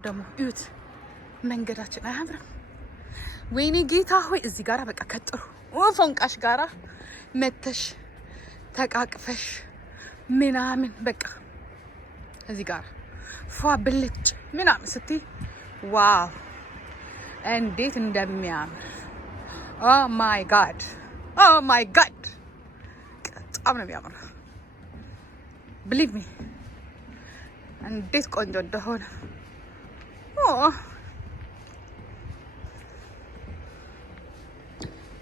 ደግሞ እዩት፣ መንገዳችን አያምርም? ወይኔ ጌታ ሆይ! እዚህ ጋራ በቃ ከጥሩ ፎንቃሽ ጋራ መተሽ ተቃቅፈሽ ምናምን በቃ እዚህ ጋር ፏ ብልጭ ምናምን ስትይ ዋው እንዴት እንደሚያምር! ኦ ማይ ጋድ ኦ ማይ ጋድ! በጣም ነው የሚያምረው። ብሊቭ ሚ እንዴት ቆንጆ እንደሆነ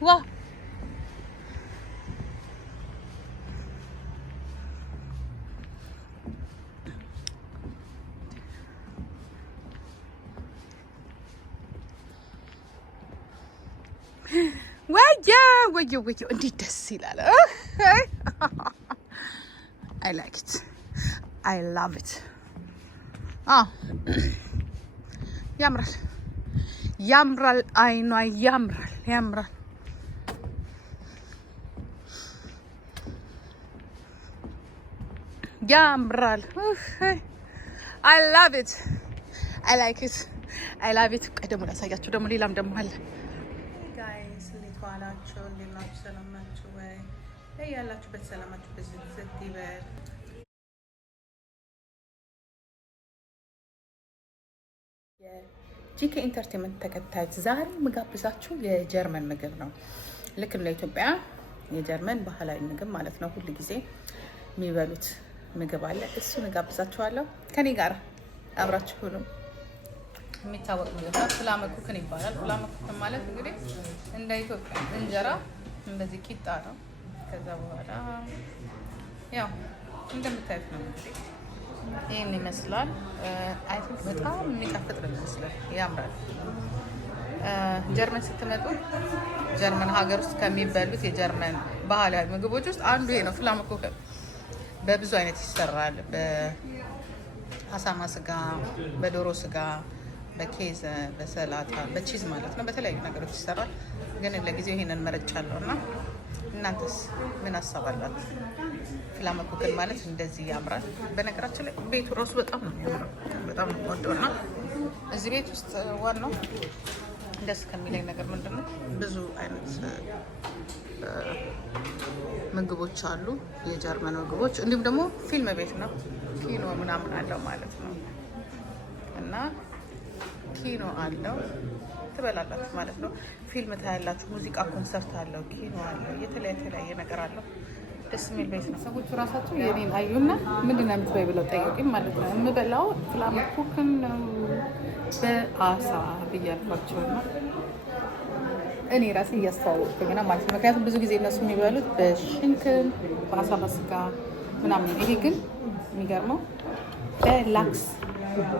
ዋ ወየ እንዴት ደስ ይላል! አይ ላይክ ኢት አይ ላቭ ኢት። ያምራል ያምራል፣ አይኗ ያምራል ያምራል። ያምራል። አይ ላቭ ኢት አይ ላይክ ኢት አይ ላቭ ኢት። ቆይ ደግሞ ላሳያችሁ፣ ደግሞ ሌላም ደግሞ አለ። ጋይስ እንዴት ዋላችሁ? እንዴት ናችሁ? ሰላም ናችሁ ወይ? ያላችሁበት ሰላማችሁ በዝት ይበል። ጂኬ ኢንተርቴንመንት ተከታዮች ዛሬ ምጋብዛችሁ የጀርመን ምግብ ነው። ልክ እንደ ኢትዮጵያ የጀርመን ባህላዊ ምግብ ማለት ነው። ሁሉ ጊዜ የሚበሉት ምግብ አለ። እሱን እጋብዛችኋለሁ። ከኔ ጋር አብራችሁ ሁኑ። የሚታወቅ ምግብ ነው። ፍላመኩክን ይባላል። ፍላመኩክን ማለት እንግዲህ እንደ ኢትዮጵያ እንጀራ እንደዚህ ቂጣ ነው። ከዛ በኋላ ያው እንደምታዩት ነው እንግዲህ ይህን ይመስላል። አይ ቲንክ በጣም የሚጣፍጥ ነው ይመስላል። ያምራል። ጀርመን ስትመጡ ጀርመን ሀገር ውስጥ ከሚበሉት የጀርመን ባህላዊ ምግቦች ውስጥ አንዱ ይሄ ነው። ፍላመኩክን በብዙ አይነት ይሰራል። በአሳማ ስጋ፣ በዶሮ ስጋ፣ በኬዘ፣ በሰላጣ፣ በቺዝ ማለት ነው። በተለያዩ ነገሮች ይሰራል። ግን ለጊዜው ይሄንን መርጫለሁ እና እናንተስ ምን አሳባላችሁ? ፍላመኩክን ማለት እንደዚህ ያምራል። በነገራችን ላይ ቤቱ ራሱ በጣም ነው የሚያምረው። በጣም ነው የምወደው እና እዚህ ቤት ውስጥ ዋናው ደስ ከሚለኝ ነገር ምንድን ነው ብዙ አይነት ምግቦች አሉ፣ የጀርመን ምግቦች። እንዲሁም ደግሞ ፊልም ቤት ነው። ኪኖ ምናምን አለው ማለት ነው እና ኪኖ አለው ትበላላችሁ ማለት ነው። ፊልም ታያላችሁ፣ ሙዚቃ ኮንሰርት አለው፣ ኪኖ አለው፣ የተለያየ ነገር አለው። ደስ የሚል ቤት ነው። ሰዎቹ ራሳቸው የኔን አዩና ምንድን ነው የምትበይ ብለው ጠየቁኝ ማለት ነው። የምበላው ፍላመኩክን በአሳ ብያልኳቸው እና እኔ ራሴ እያስተዋወቅኩኝ ነው ማለት ነው። ምክንያቱም ብዙ ጊዜ እነሱ የሚበሉት በሽንክን በአሳ በስጋ ምናምን፣ ይሄ ግን የሚገርመው በላክስ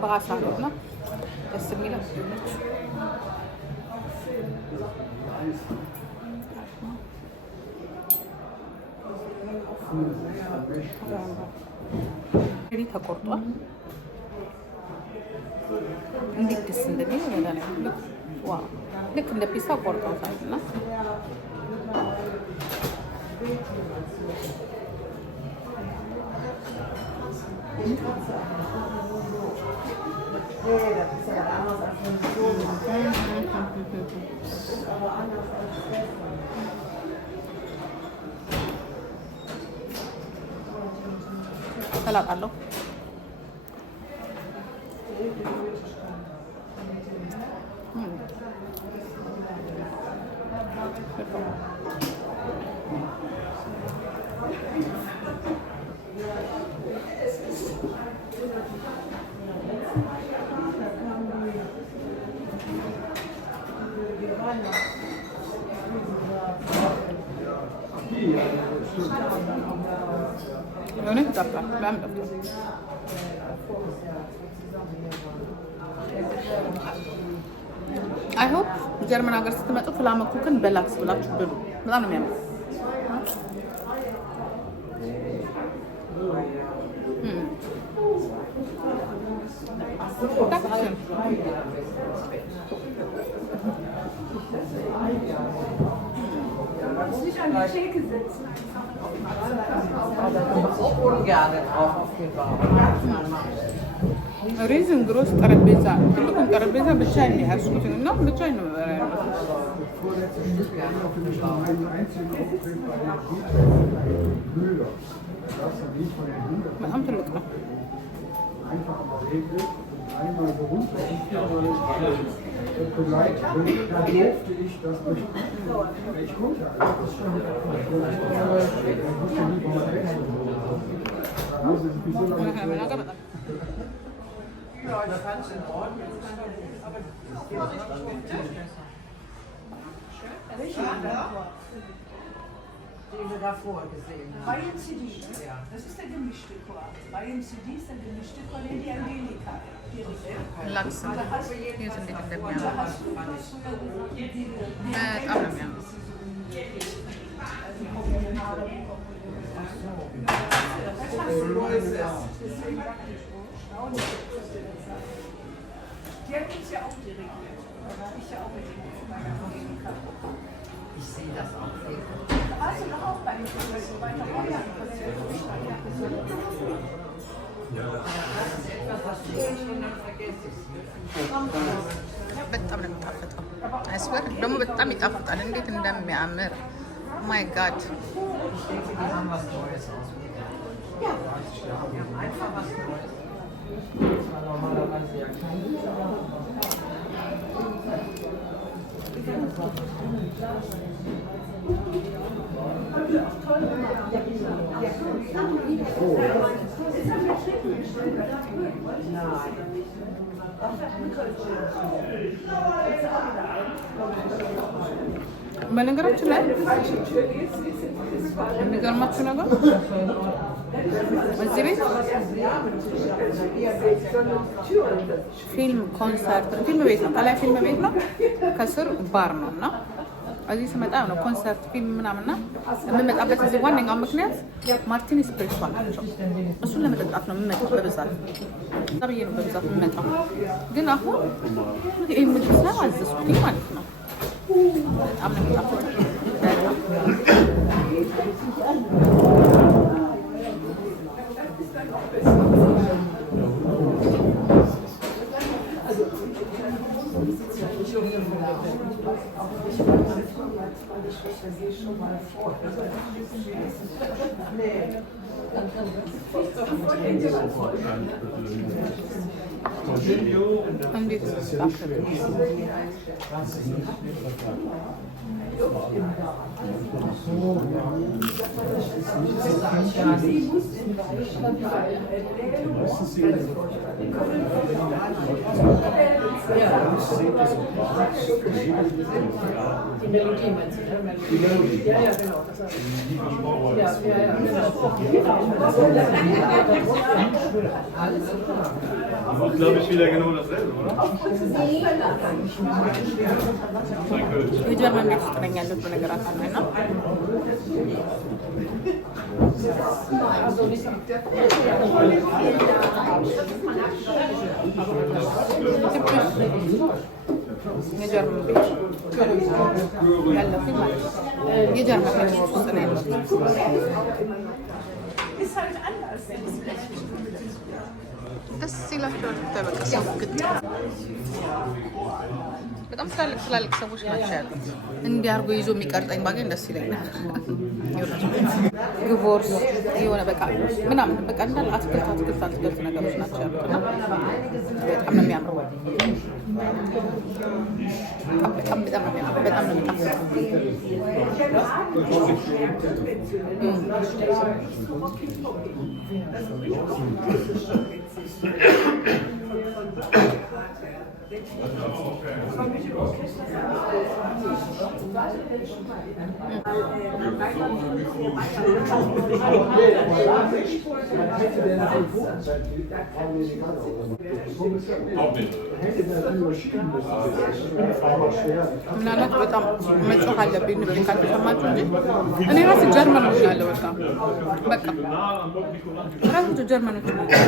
በአሳ ነው እና ደስ የሚለው እንግዲህ ተቆርጧል። እንዴት ደስ እንደሚል ወላሂ ዋው! ልክ እንደ ፒሳ ቆርጠውታል እና ሰላጣ አለው። የሆነ ይጣፍጣል። በጣም ይጣፍጣል። አይ ሆፕ ጀርመን ሀገር ስትመጡ ፍላመኩክን በላክስ ብላችሁ ብሉ። በጣም ነው የሚያምረው። Gerne auch auf den Bauch. ሪዝን ግሮስ ጠረጴዛ ትልቁን ጠረጴዛ ብቻዬን ነው ያዝኩት እና ብቻዬን ነው በጣም ትልቅ ነው። Die davor gesehen. Reihen CD. Ja. Das ist der gemischte Chor. Reihen CD ist der gemischte Chor, den die Angelika dirigiert. Langsam. Hier sind die Kinder. Die hat uns ja auch dirigiert. Da war ich ja auch mit dem Angelika. Ich sehe das auch sehr gut. Warst du noch auch bei mir? Weiter Holland? Ja, das ist etwas, was du schon dann vergisst. በጣም ነው የሚጣፍጠው። አይስወር ደግሞ በጣም ይጣፍጣል። እንዴት እንደሚያምር ማይ ጋድ። Die haben was Neues ausprobiert. Ja, die haben einfach was Neues. Das war normalerweise ja kein በነገራችን ላይ የሚገርማችሁ ነገር እዚህ ቤት ፊልም ኮንሰርት ፊልም ቤት ነው። ከላይ ፊልም ቤት ነው፣ ከስር ባር ነው እና እዚህ ስመጣ ነው ኮንሰርት ፊልም ምናምንና የምመጣበት እዚህ ዋነኛው ምክንያት ማርቲኒስ ስፕሪቹዋል ናቸው። እሱን ለመጠጣት ነው የምመጣው በብዛት ብዬ ነው በብዛት የምመጣው። ግን አሁን ይህ ምግብ አዘዝኩኝ ማለት ነው። በጣም ነው የሚጣፍጠው። እንዴት Die Melodie meinst du? Die Melodie? Ja, ja, genau. Ja, Das glaube ich wieder genau dasselbe, oder? የጀርመን ቤት ውስጥ ነኝ ያለሁት በነገራችን ላይ ነው። የጀርመን ቤት ያለሁት ማለት ነው። የጀርመን ቤት ውስጥ ነው ያለሁት። ደስ ይላቸዋል። በቃ ሰው ግጥም በጣም ትላልቅ ሰዎች ናቸው ያሉት። እንዲህ አድርጎ ይዞ የሚቀርጠኝ ባገኝ ደስ ይለኛል። ግቮርስ የሆነ በቃ ምናምን በቃ እንዳለ አትክልት ነገሮች ናቸው ያሉት እና በጣም ነው የሚያምረው። በጣም ነው የሚያምረው። በጣም ነው የሚጣፍጠው። ምናልባት በጣም መጮህ አለብኝ ንብሬ ካልተሰማችሁ እንጂ እኔ ራሱ ጀርመኖች ናለው። በቃ ራሱ ጀርመኖች ናቸው።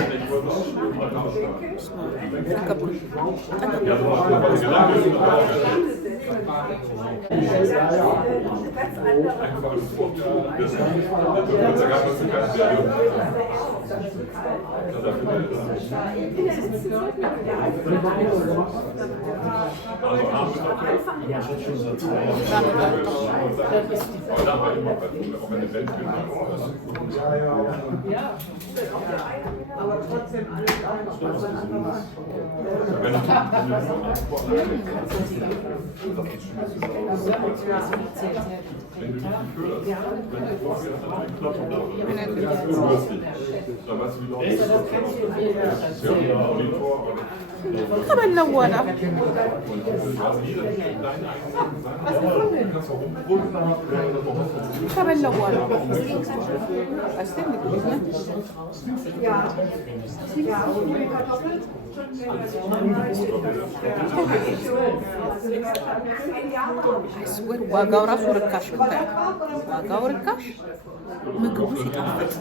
Aber trotzdem alles تبلى ولا تبلى ولا استنى ዋጋው ራሱ ርካሽ ብታይ ዋጋው ርካሽ ምግቡ ሲጣፍጥ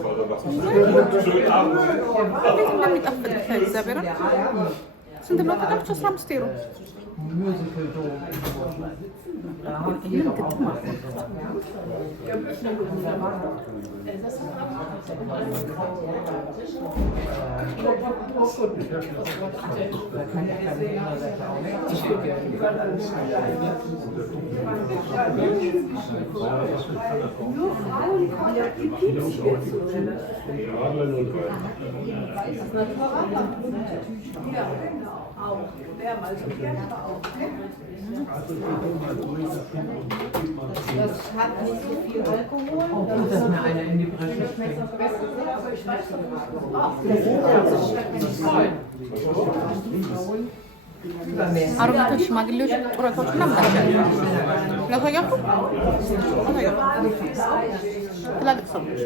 እንዴት እንደሚጣፍጥ ብታይ እግዚአብሔር ስንት ነው ተቀምጦ 15 ዩሮ ይህን ግጥም Das hat nicht so viel Alkohol. Gut, dass mir einer in die Bresche springt. አሮጊቶች፣ ሽማግሌዎች፣ ጡረቶች ምናምን ናቸው። ለታያችሁ ትላልቅ ሰዎች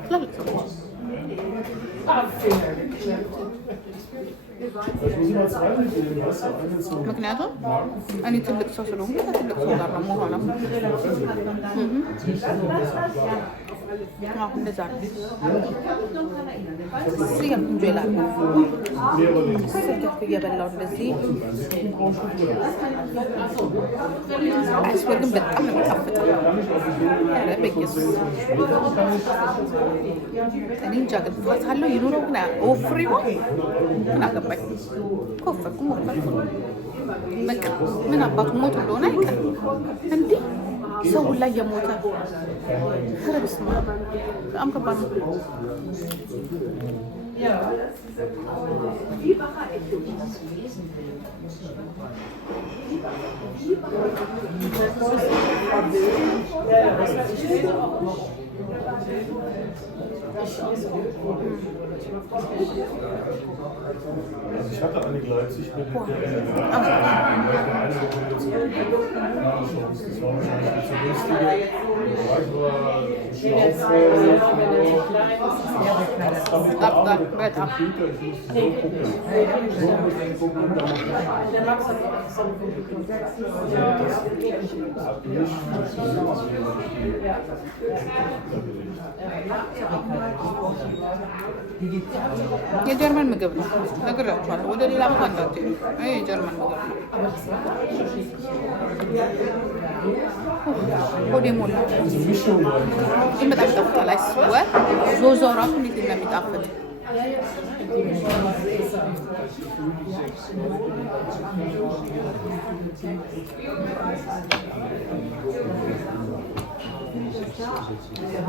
ትላልቅ ሰዎች ምክንያቱም እኔ ትልቅ ሰው ስለሆንኩ ከትልቅ ሰው ጋር ነው የምሆነው። እንደዛ ነው። እዚህ ጋር እንጆ ይላል እየበላሁ እንደዚህ አይስወግም። በጣም ነው የሚጣፍጠው። በኢየሱስ እኔ እንጃ ግን ፈታለሁ ይኑረው ግን ወፍር ይሆን ምን አገባኝ። ከወፈርኩም ወፈርኩ በቃ ምን አባቱ ሞት እንደሆነ አይቀርም። እንዲህ ሰው ላይ የሞተ ህረብስ ነው። በጣም ከባድ ነው። Ich hatte eine Leipzig mit der das war wahrscheinlich nicht so günstige. የጀርመን ምግብ ነው ነግራችኋለሁ። ወደ ሌላ ቦታ እንዳትሄዱ። ይሄ የጀርመን ምግብ ነው። ሆዴ ሞላ። ግን በጣም ይጣፍጣል። አይስወር ዞዞው ራሱ እንዴት እንደሚጣፍጥ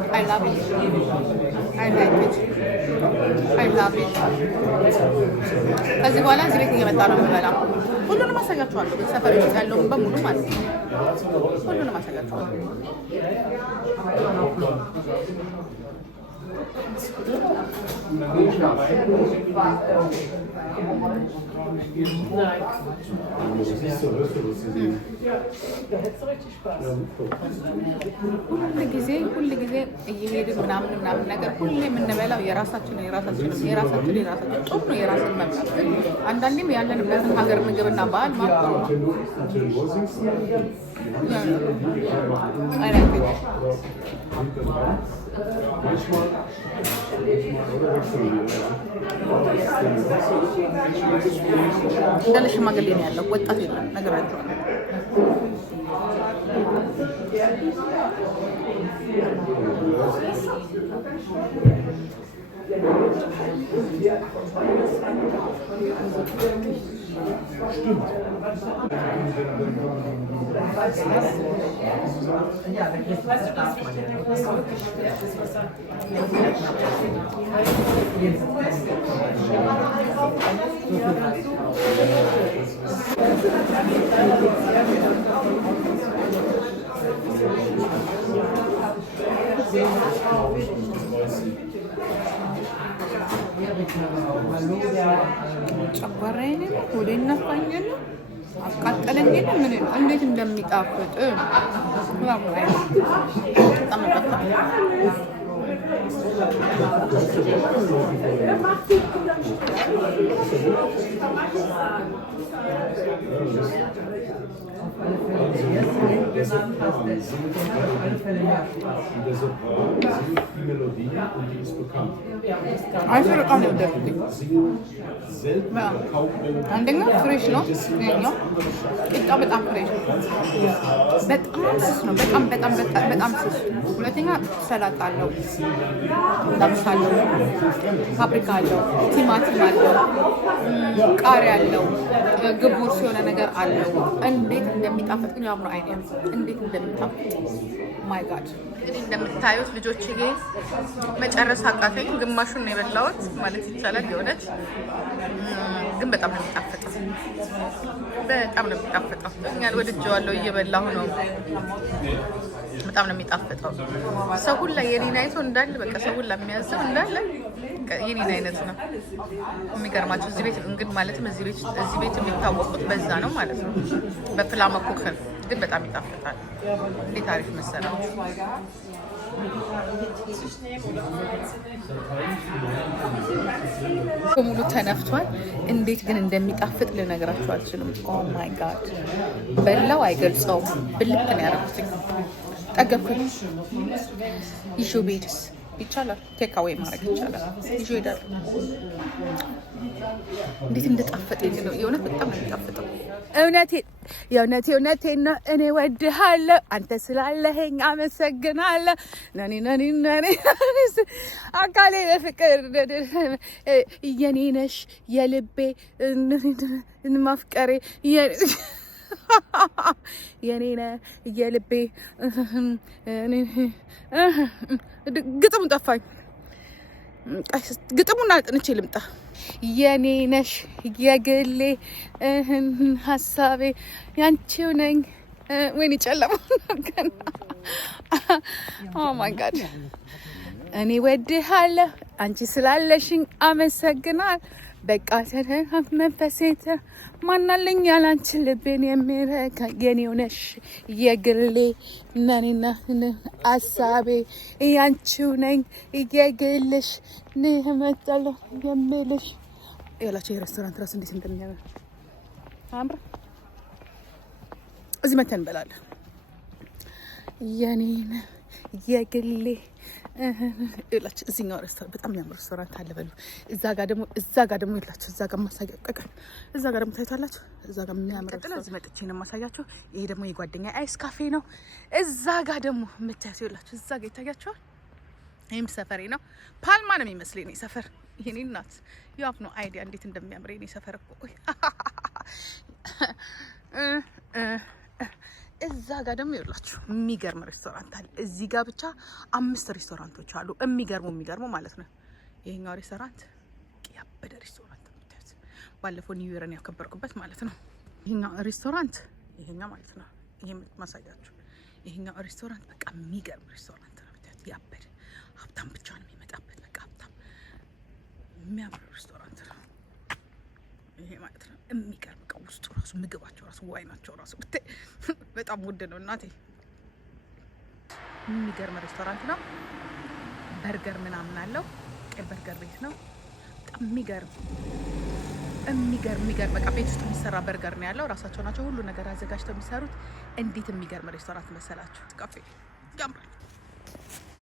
I love it. I like it. I love it. ከዚህ በኋላ እዚህ ቤት እየመጣ ነው የምበላው። ሁሉንም አሳያችኋለሁ። ሰፈር ውስጥ ያለውን በሙሉ ማለት ነው። ሁሉንም አሳያችኋለሁ። ሁል ጊዜ እየሄድን ምናምን ነገር ሁሌ የምንበላው የራሳችን ጥሩ ነው። የራስን መብላት አንዳንዴም ያለንበትን ሀገር ምግብና ባህል ማለት ነው። እንዳለ ሽማግሌ ነው ያለው፣ ወጣት የለም ነገራቸው። ጨጓራዬን ወደ እናፋኛለ አቃጠለኝ ምን እንዴት እንደሚጣፍጥ በጣም አንደኛ ፍሬሽ ነው። ቂጣ በጣም ፍሬሽ ነው። በጣም ስስ ነው። በጣም ስስ። ሁለተኛ ሰላጣ አለው፣ ዳብሳ አለው፣ ፓፕሪካ አለው፣ ቲማቲም አለው፣ ቃሪያ አለው፣ ግቡር ሲሆነ ነገር አለው። እንዴት እንደሚጣፍጥ ግን ያምሩ አይደል? እንዴት እንደሚጣፍጥ ማይ ጋድ። እንግዲህ እንደምታዩት ልጆች ይሄ መጨረስ አቃተኝ። ግማሹን ነው የበላሁት ማለት ይቻላል። የሆነች ግን በጣም ነው የሚጣፍጠው። በጣም ነው የሚጣፍጠው። እኛን ወድጄዋለሁ፣ እየበላሁ ነው። በጣም ነው የሚጣፍጠው። ሰው ሁላ የኔን አይቶ እንዳለ በቃ ሰው ሁላ የሚያዘው እንዳለ የኔን አይነት ነው። የሚገርማቸው እዚህ ቤት እንግዲህ ማለትም እዚህ ቤት የሚታወቁት በዛ ነው ማለት ነው፣ በፍላመ ኩክን። ግን በጣም ይጣፍጣል። እንዴት አሪፍ መሰላችሁ! ሙሉ ተነፍቷል። እንዴት ግን እንደሚጣፍጥ ልነግራችሁ አልችልም። ኦ ማይ ጋድ! በላው አይገልጸውም። ብልት ነው ያደረኩት። ጠገብኩኝ። ይሹ ቤትስ ይቻላል፣ ቴካዌ ማድረግ ይቻላል። ይሹ ሄዳል። እንዴት እንደጣፈጠኝ ነው የእውነት በጣም ነው የሚጣፍጠው። የእውነቴን ነው። እኔ ወድሃለሁ፣ አንተ ስላለኸኝ አመሰግናለሁ። ነኒ አካሌ ለፍቅር የኔ ነሽ የልቤ ማፍቀሬ የኔ ነህ የልቤ ግጥሙን ጠፋኝ። ግጥሙን አጥንቼ ልምጣ። የኔ ነሽ የግሌ ሀሳቤ ያንቺው ነኝ። ወይኔ ጨለማው ገና። ኦ ማይ ጋድ። እኔ ወድሃለሁ አንቺ ስላለሽኝ አመሰግናል። በቃ መንፈሴ ማናለኝ ያላንቺ ልቤን የሚረካ የኔው ነሽ የግሌ ነኔና ሀሳቤ ያንቺው ነኝ የግልሽ ንመጣለሁ የሚልሽ ያላችሁ የሬስቶራንት ራስ እንዴት እንደሚያምር አምራ። እዚህ መተን እንበላለን። የኔን የግሌ ይላችሁ እዚህኛው ሬስቶራንት በጣም የሚያምር ሬስቶራንት አለ በሉ። እዛ ጋር ደግሞ ይላችሁ እዛ ጋር ማሳያችሁ ቀቀል እዛ ጋር ደግሞ ታይታላችሁ። እዛ ጋር የሚያምር ሬስቶራንት እዚህ መጥቼ ነው ማሳያችሁ። ይሄ ደግሞ የጓደኛ አይስ ካፌ ነው። እዛ ጋር ደግሞ የምታዩት ይላችሁ እዛ ጋር ይታያችኋል። ይሄም ሰፈሬ ነው። ፓልማ ነው የሚመስለኝ ሰፈር። ይሄኔ እናት ዩ ሃቭ ኖ አይዲያ እንዴት እንደሚያምር ይሄኔ ሰፈር እኮ። እዛ ጋር ደግሞ ይላችሁ የሚገርም ሬስቶራንት አለ። እዚህ ጋር ብቻ 5 ሬስቶራንቶች አሉ። የሚገርሙ ማለት ነው። ይሄኛው ሬስቶራንት ያበደ ሬስቶራንት ነው። ባለፈው ኒው ይርን ያከበርኩበት ማለት ነው። ይሄኛው ሬስቶራንት ይሄኛው ማለት ነው። ይሄ ማሳያችሁ ይሄኛው ሬስቶራንት በቃ የሚገርም ሬስቶራንት ነው። ያበደ ሀብታም ብቻ ነው የሚመጣበት። በቃ ሀብታም የሚያምር ሬስቶራንት ነው ይሄ ማለት ነው። የሚገርም በቃ ውስጡ ራሱ ምግባቸው ራሱ ዋይናቸው ራሱ በጣም ውድ ነው እናቴ። የሚገርም ሬስቶራንት ነው። በርገር ምናምን አለው። ቀይ በርገር ቤት ነው። በጣም የሚገርም የሚገርም በቃ ቤት ውስጥ የሚሰራ በርገር ነው ያለው። ራሳቸው ናቸው ሁሉ ነገር አዘጋጅተው የሚሰሩት። እንዴት የሚገርም ሬስቶራንት መሰላችሁ! ካፌ ያምራል።